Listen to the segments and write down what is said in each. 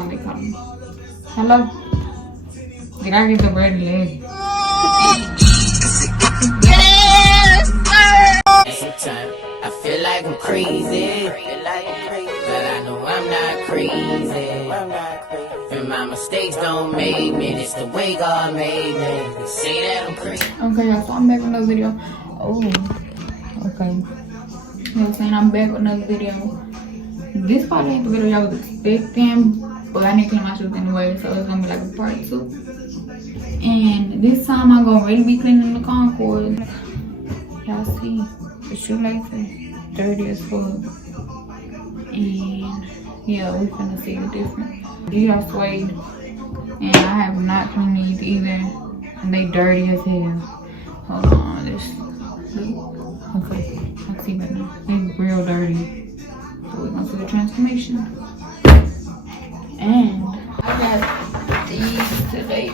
on, they call me. Hello? They gotta get the bread leg. Sometimes I feel like I'm crazy, but I know I'm not crazy. And my mistakes don't make me, it's the way God made me. They say that I'm crazy. Okay, y'all, so I'm back with another video. Oh, okay. You know what I'm saying? I'm back with another video. This probably ain't the video y'all was expecting, but I need to clean my shoes anyway, so it's gonna be like a part 2. And this time I'm gonna really be cleaning the Concord. Y'all see the shoelaces dirty as fuck. And yeah, we finna see the difference. These are suede, and I have not cleaned these either, and they dirty as hell. Hold on, this. Okay, I see right now. They real dirty. So we're gonna see the transformation. And I got these today.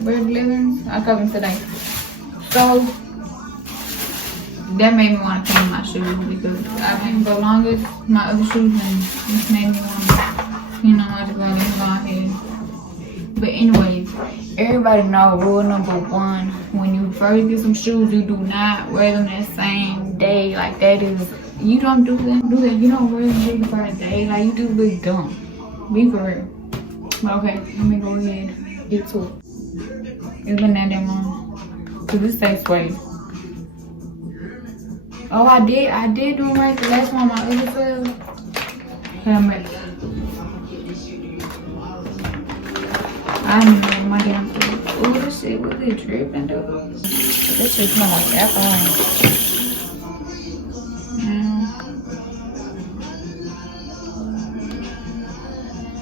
Bird livings, I got them today. So that made me want to clean my shoes because I've been the longest my other shoes, and this made me want to clean them. I just go ahead. But anyways, everybody know rule number 1: when you first get some shoes, you do not wear them that same day. Like that is, you don't do that. You don't wear them the first day. Like you do look dumb. Be for real. But okay, let me go ahead and get to it. It's been that damn long. Cause this stays suede. Oh, I did do it right the last one. My other foot. Helmet. I don't know my damn foot. Oh, this shit was it dripping though. This shit smell like alcohol.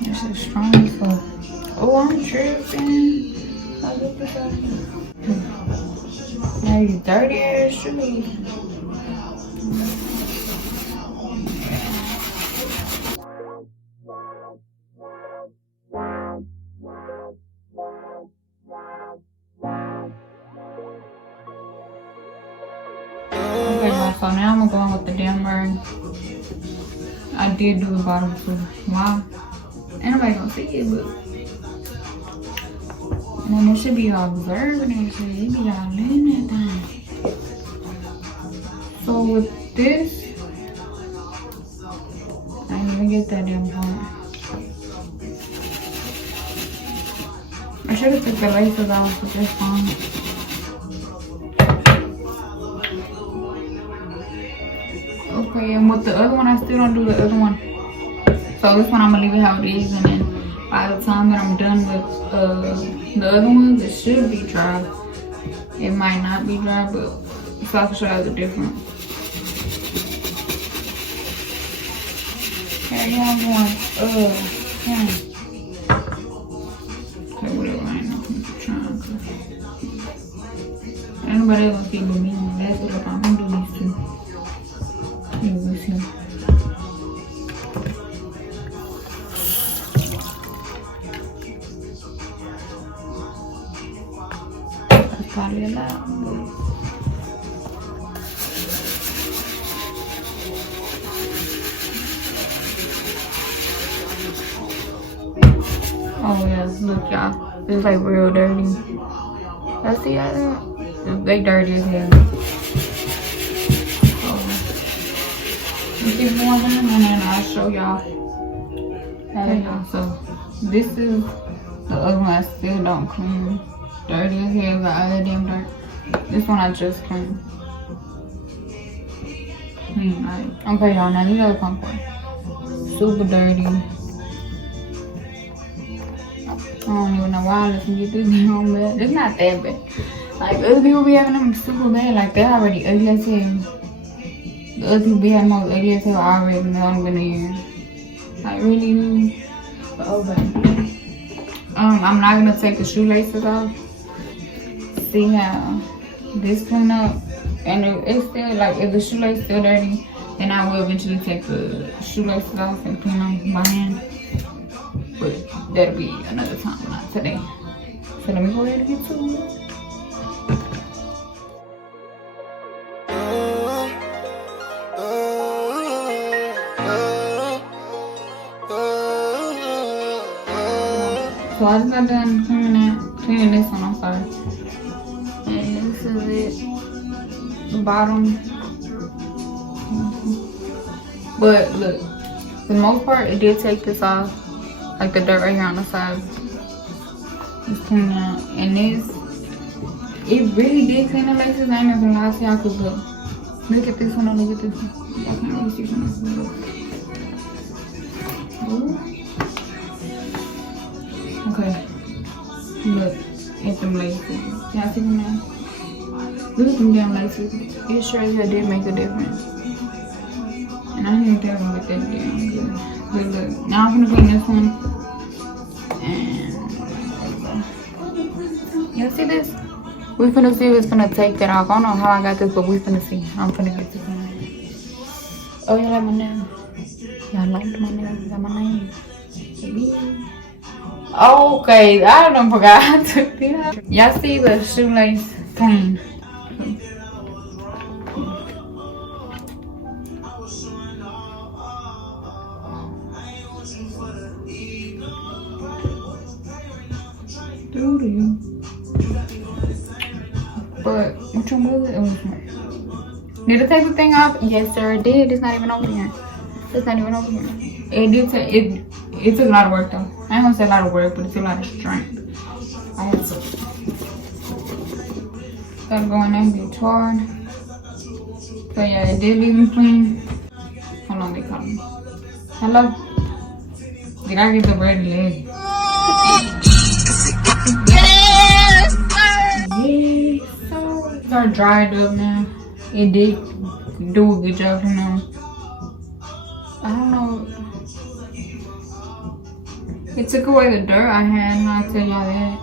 This is strong as fuck. Oh, I'm tripping. Now you dirty ass shoes. Okay, y'all, so now I'm going with the damn bird. I did do the bottom too. Wow. Ain't nobody gonna see it, but and then it should be observing and shit. It be all in that thing. So with this, I didn't even get that damn part. I should have took the laces off, but that's fine. Okay, and with the other one, I still don't do the other one. So this one, I'm gonna leave it how it is, and then by the time that I'm done with the other ones, it should be dry. It might not be dry, but so I can show you the difference. Okay, yeah, I'm going, yeah. Okay, whatever, I ain't no trying, cause anybody else gonna see but me. That's what I'm gonna do these two. You will see. Probably a lot. Oh yes, look y'all. It's like real dirty. Y'all see that? They dirty as hell. So, let's keep going and then I'll show y'all. Hey y'all, so this is the other one I still don't clean. Dirty as hell, the other damn dirt. This one I just cleaned. Clean, right? Okay, y'all, now these other pumpkin. Super dirty. I don't even know why I let me get this damn bad. It's not that bad. Like, other people be having them super bad. Like, they're already ugly as hell. The other people be having those ugly as hell already, and they only been a year. Like, really? But okay. I'm not gonna take the shoelaces off. See how this clean up, and it's still like, if the shoelace still dirty, then I will eventually take the shoelaces off and clean them by hand. But that'll be another time, not today. So let me go ahead and get to it. So I just got done cleaning this one, I'm sorry. And this is it. The bottom. But look, for the most part, it did take this off. Like the dirt right here on the side. It's clean out. And this, it really did clean the laces. I ain't even gonna lie to y'all, cause look at this one and look at this one. Y'all can't really see from this one. Okay. Look at them laces. Y'all see them now? Look at them damn laces. It sure as hell did make a difference. And I didn't think I'm gonna get that damn good. But look, now I'm gonna clean this one. And y'all see this? We finna see if it's gonna take that off. I don't know how I got this, but we finna see. I'm finna get this one. Oh, y'all like my nails? Y'all liked my nails? Is that my name? Maybe. Okay, I don't forgot I took it out. Y'all see the shoelace clean. But which one was it? It was here. Did it take the thing off? Yes, sir, it did. It's not even over here. It's not even over here. It did take it. It took a lot of work though. I ain't gonna say a lot of work, but it took a lot of strength. I had to. Gotta go in there and get charred. So yeah, it did leave me clean. Hold on, they call me. Hello. Did I get the red leg? Yes, sir. It's all dried up now. It did do a good job, you know. I don't know. It took away the dirt I had, and I'll tell y'all that.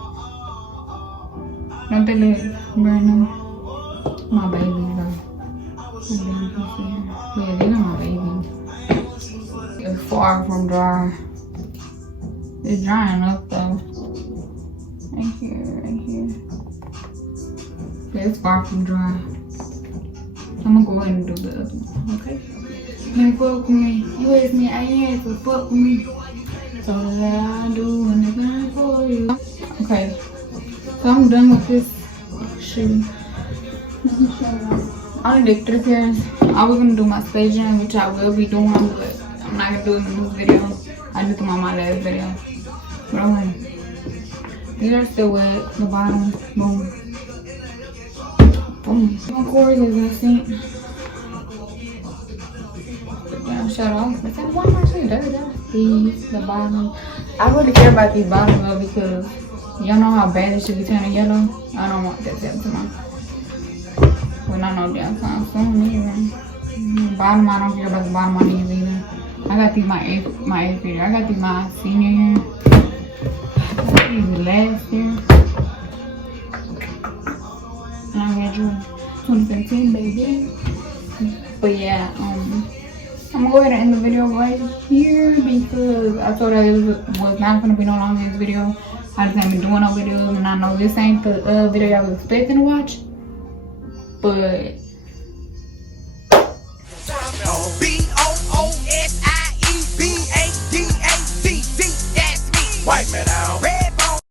Don't they look brand new? My baby, though. Yeah, these are my babies. It's far from dry. It's drying up though. Right here, right here. Yeah, it's far from dry. I'm gonna go ahead and do the other one, okay? Man, fuck with me. You ask me, I ain't to fuck with me. So that I do anything for you. Okay, so I'm done with this shoe. I only did 3 pairs. I was gonna do my staging, which I will be doing, but I'm not gonna do it in this video. I did them on my last video. But anyway, these are still wet. The bottom, boom. Boom. Of course, as I seen. Damn, shut off. But then why am I so dirty? These, the bottom. I really care about these bottoms though because y'all know how bad it should be turning yellow. I don't want that to my. Well, not no damn time soon either. Bottom, I don't care about the bottom of these either. I got these my eighth year. I got these my senior year. I got these last year. And I graduated 2015, baby. But yeah, I'm gonna go ahead and end the video right here because I told her it was not gonna be no longer this video. I just ain't been doing no videos, and I know this ain't the video y'all was expecting to watch. But